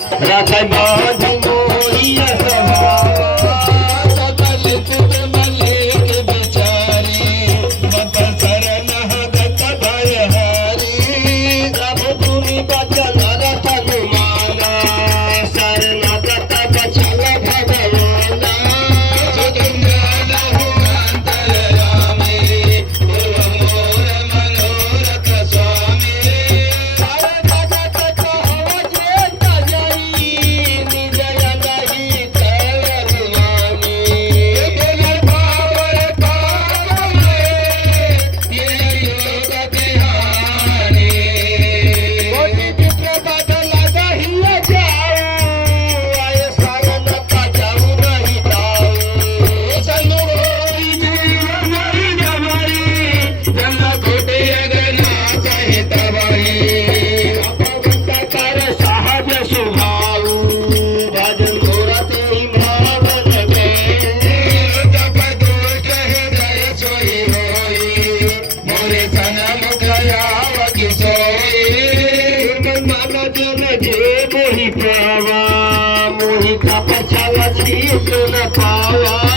राखाय बाजू मोहिया सहावा सकल तुझ मलिक बिचारी बदल शरण हगत भय हरी सब तुम्ही बचल रतन माना शरणागत बचल भगवाना सुदुर्जन हो अंतरयामी पूर्व मोर मनोरथ स्वामी मोहिता पछाला छी न पावा